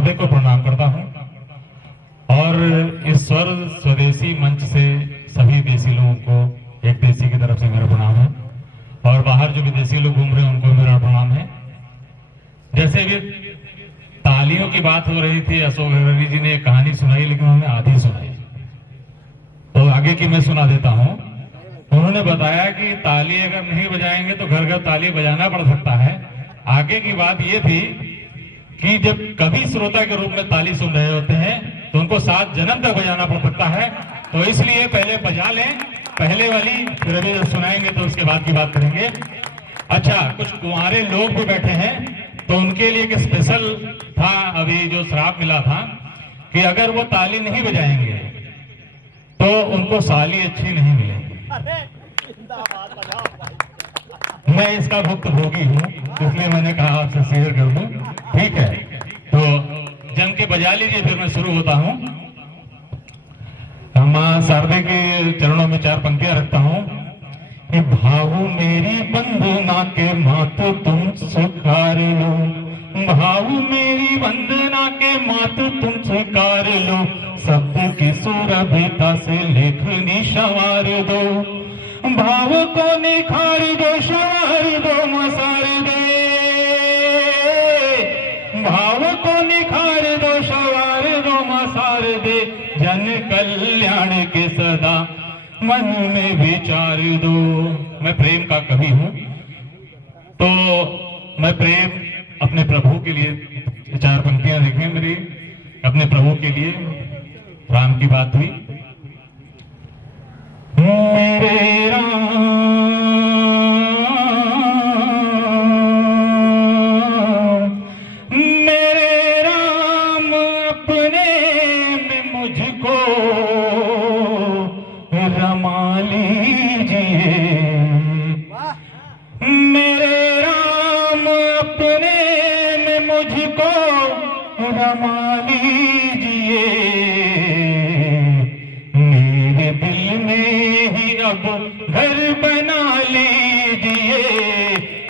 शारदे को प्रणाम करता हूं और इस स्वदेशी मंच से सभी देसी लोगों को एक देसी की तरफ से मेरा प्रणाम है और बाहर जो विदेशी लोग घूम रहे हैं उनको मेरा प्रणाम है। जैसे भी तालियों की बात हो रही थी, अशोक अग्रवाल जी ने एक कहानी सुनाई लेकिन उन्होंने आधी सुनाई, तो आगे की मैं सुना देता हूं। उन्होंने बताया कि ताली अगर नहीं बजाएंगे तो घर घर ताली बजाना पड़ सकता है। आगे की बात यह थी कि जब कवि श्रोता के रूप में ताली सुन रहे होते हैं तो उनको 7 जन्म तक बजाना पड़ सकता है, तो इसलिए पहले बजा लें पहले वाली, फिर अभी जब सुनाएंगे तो उसके बाद की बात करेंगे। अच्छा, कुछ कुंवारे लोग भी बैठे हैं तो उनके लिए एक स्पेशल था, अभी जो श्राप मिला था कि अगर वो ताली नहीं बजाएंगे तो उनको साली अच्छी नहीं मिलेगी। मैं इसका भुक्तभोगी हूँ, इसलिए मैंने कहा आपसे शेयर कर दूं। ठीक है, तो जम के बजा लीजिए, फिर मैं शुरू होता हूँ। मां शारदे के चरणों में 4 पंक्तियां रखता हूँ। भावु मेरी वंदना के मात तुम स्वीकार लो, भावु मेरी वंदना के मात तुम स्वीकार लो, शब्द की सुरभिता से लेखनी संवार दो, भाव को निखार दो संवार दो मसार दे, भाव को निखार दो संवार दो मसार दे, जन कल्याण के सदा मन में विचार दो। मैं प्रेम का कवि हूं, तो मैं प्रेम अपने प्रभु के लिए 4 पंक्तियां लिखी मेरी अपने प्रभु के लिए। राम की बात हुई, मेरे राम अपने में मुझको रमा लीजिए, मेरे राम अपने में मुझको रमा लीजिए, मेरे दिल में ही अब घर बना लीजिए,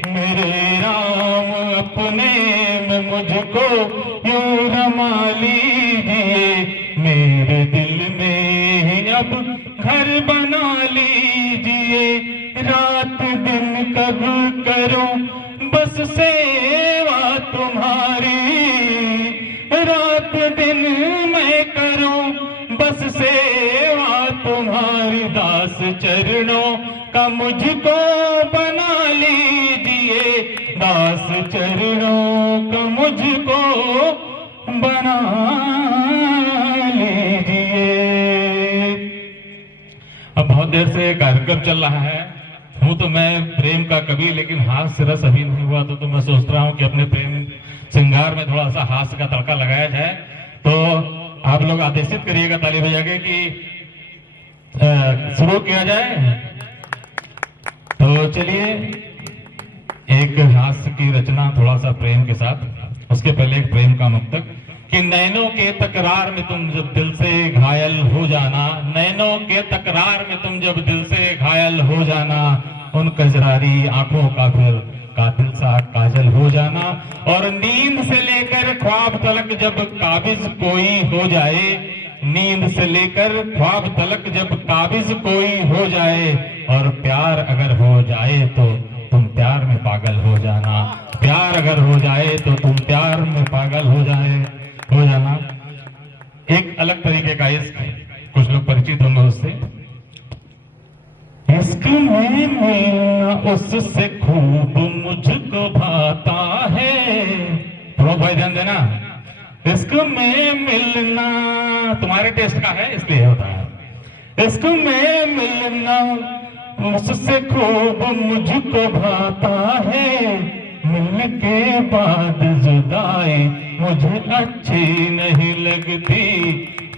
मेरे राम अपने में मुझको यूं रमा लीजिए, मेरे दिल में ही अब घर बना लीजिए, रात दिन कब करूं बस सेवा तुम्हारी, रात दिन मैं करूं बस सेवा तुम्हारी, दास चरणों का मुझको बना लीजिए, दास चरणों का मुझको बना लीजिए। अब बहुत देर से कार्यक्रम चल रहा है, हूं तो मैं प्रेम का कवि, लेकिन हास्य रस अभी नहीं हुआ, तो मैं सोच रहा हूं कि अपने प्रेम श्रृंगार में थोड़ा सा हास्य का तड़का लगाया जाए। तो आप लोग आदेशित करिएगा ताली बजा के कि शुरू किया जाए। तो चलिए, एक हास्य की रचना थोड़ा सा प्रेम के साथ। उसके पहले एक प्रेम का मुक्तक कि नैनों के तकरार में तुम जब दिल से घायल हो जाना, नैनों के तकरार में तुम जब दिल से घायल हो जाना, उन कजरारी आंखों का फिर कातिल सा काजल हो जाना, और नींद से लेकर ख्वाब तलक जब काबिज कोई हो जाए, नींद से लेकर ख्वाब तलक जब काबिज कोई हो जाए, और प्यार अगर हो जाए तो तुम प्यार में पागल हो जाना, प्यार अगर हो जाए तो तुम प्यार में पागल हो जाना। एक अलग तरीके का इश्क, कुछ लोग परिचित होंगे उससे। इश्क में मिलना उससे खूब मुझको भाता है, तो भाई ध्यान देना, इश्क में मिलना तुम्हारे टेस्ट का है इसलिए होता है, इश्क में मिलना उससे खूब मुझको भाता है, मिलने के बाद जुदाई मुझे अच्छी नहीं लगती,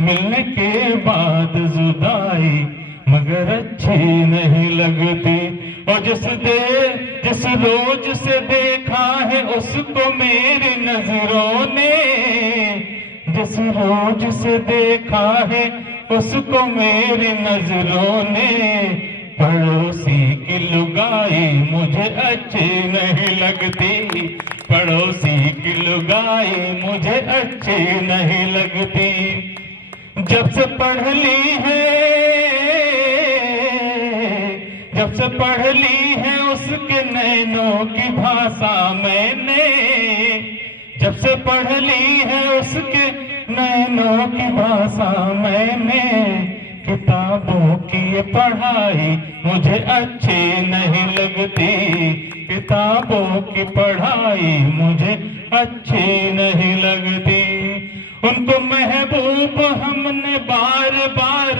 मिलने के बाद जुदाई मगर अच्छी नहीं लगती, और जिस रोज से देखा है उसको मेरी नजरों ने, जिस रोज से देखा है उसको मेरी नजरों ने, पड़ोसी की लुगाई मुझे अच्छी नहीं लगती, पड़ोसी की लुगाई मुझे अच्छी नहीं लगती। जब से पढ़ ली है उसके नैनों की भाषा मैंने, जब से पढ़ ली है उसके नैनों की भाषा मैंने, किताबों की ये पढ़ाई मुझे अच्छी नहीं लगती, किताबों की पढ़ाई मुझे अच्छी नहीं लगती। उनको महबूब हमने बार बार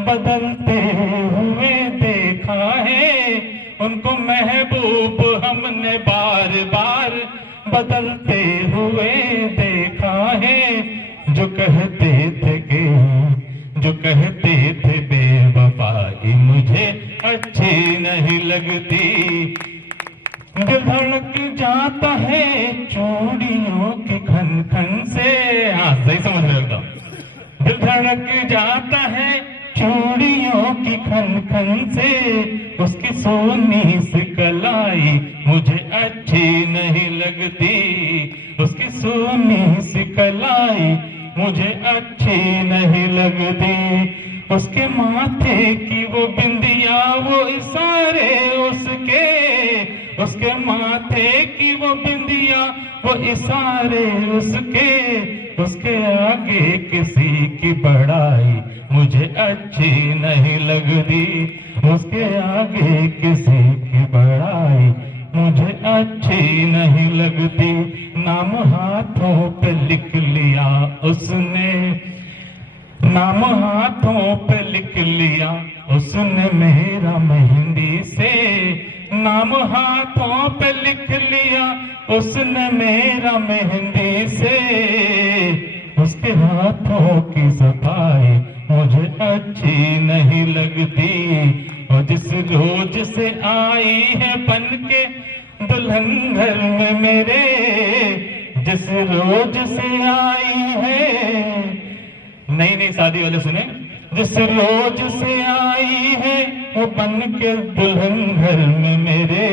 बदलते हुए देखा है, उनको महबूब हमने बार बार बदलते हुए देखा है। जो कहते थे बेवफाई मुझे अच्छी नहीं लगती। दिल धड़क जाता है चूड़ियों की खन खन से, हाँ सही समझ रहे हो। दिल धड़क जाता है चूड़ियों की खन खन से, उसकी सोनी सी कलाई मुझे अच्छी नहीं लगती, उसकी सोनी सी कलाई मुझे अच्छी नहीं लगती। उसके माथे की वो बिंदिया वो इशारे उसके माथे की वो बिंदिया वो इशारे उसके आगे किसी की बड़ाई मुझे अच्छी नहीं लगती, उसके आगे किसी की बड़ाई मुझे अच्छी नहीं लगती। नाम हाथों पे लिख लिया उसने, नाम हाथों पे लिख लिया उसने मेरा मेहंदी से, नाम हाथों पे लिख लिया उसने मेरा मेहंदी से। उसके हाथों की सफाई मुझे अच्छी नहीं लगती, और जिस रोज से आई है बन के दुल्हन घर में मेरे, जिस रोज से आई है, नई शादी वाले सुने, जिस रोज से आई है वो बन के दुल्हन घर में मेरे,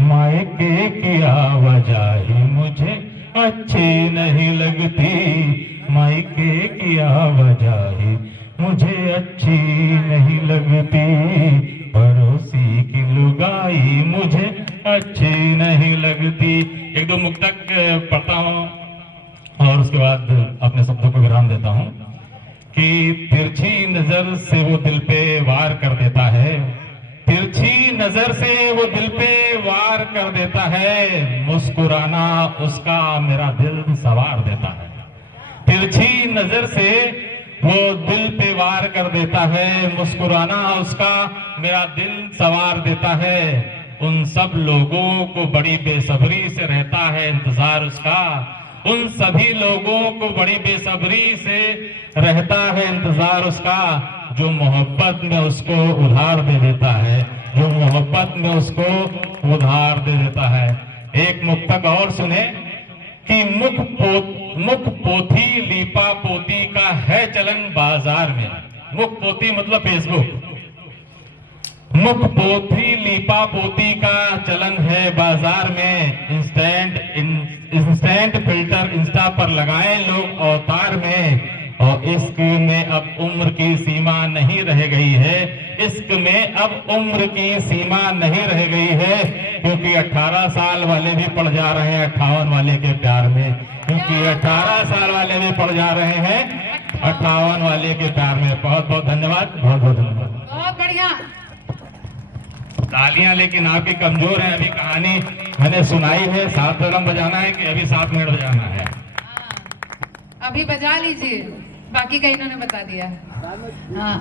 मायके की आवाजाही मुझे अच्छी नहीं लगती, मायके की आवाजाही मुझे अच्छी नहीं लगती। पड़ोसी की लुगाई मुझे अच्छी नहीं लगती। एक दो मुक्तक पढ़ता हूँ और उसके बाद अपने शब्दों को विराम देता हूँ। कि तिरछी नजर से वो दिल पे वार कर देता है, तिरछी नजर से वो दिल पे वार कर देता है, मुस्कुराना उसका मेरा दिल सवार देता है। तिरछी नजर से वो दिल पे वार कर देता है, मुस्कुराना उसका मेरा दिल सवार देता है। उन सब लोगों को बड़ी बेसब्री से रहता है इंतजार उसका, उन सभी लोगों को बड़ी बेसब्री से रहता है इंतजार उसका, जो मोहब्बत में उसको उधार दे देता है, जो मोहब्बत में उसको उधार दे देता है। एक मुक्तक और सुने कि मुख पोथी लीपा पोती का है चलन बाजार में। मुख पोती मतलब फेसबुक, मुख पोथी लीपा पोती का चलन है बाजार में। इंस्टेंट फिल्टर इंस्टा पर लगाए लोग अवतार में, और इश्क में अब उम्र की सीमा नहीं रह गई है, इश्क में अब उम्र की सीमा नहीं रह गई है, क्योंकि 18 साल वाले भी पड़ जा रहे हैं 58 वाले के प्यार में, क्योंकि 18 साल वाले भी पड़ जा रहे हैं 58 वाले के प्यार में। बहुत बहुत धन्यवाद, बहुत बहुत धन्यवाद, बहुत बढ़िया तालियां। लेकिन आपकी कमजोर है, अभी कहानी मैंने सुनाई है, 7 ड्रम बजाना है कि अभी 7 मिनट बजाना है? अभी बजा लीजिए, बाकी का इन्होंने बता दिया। हाँ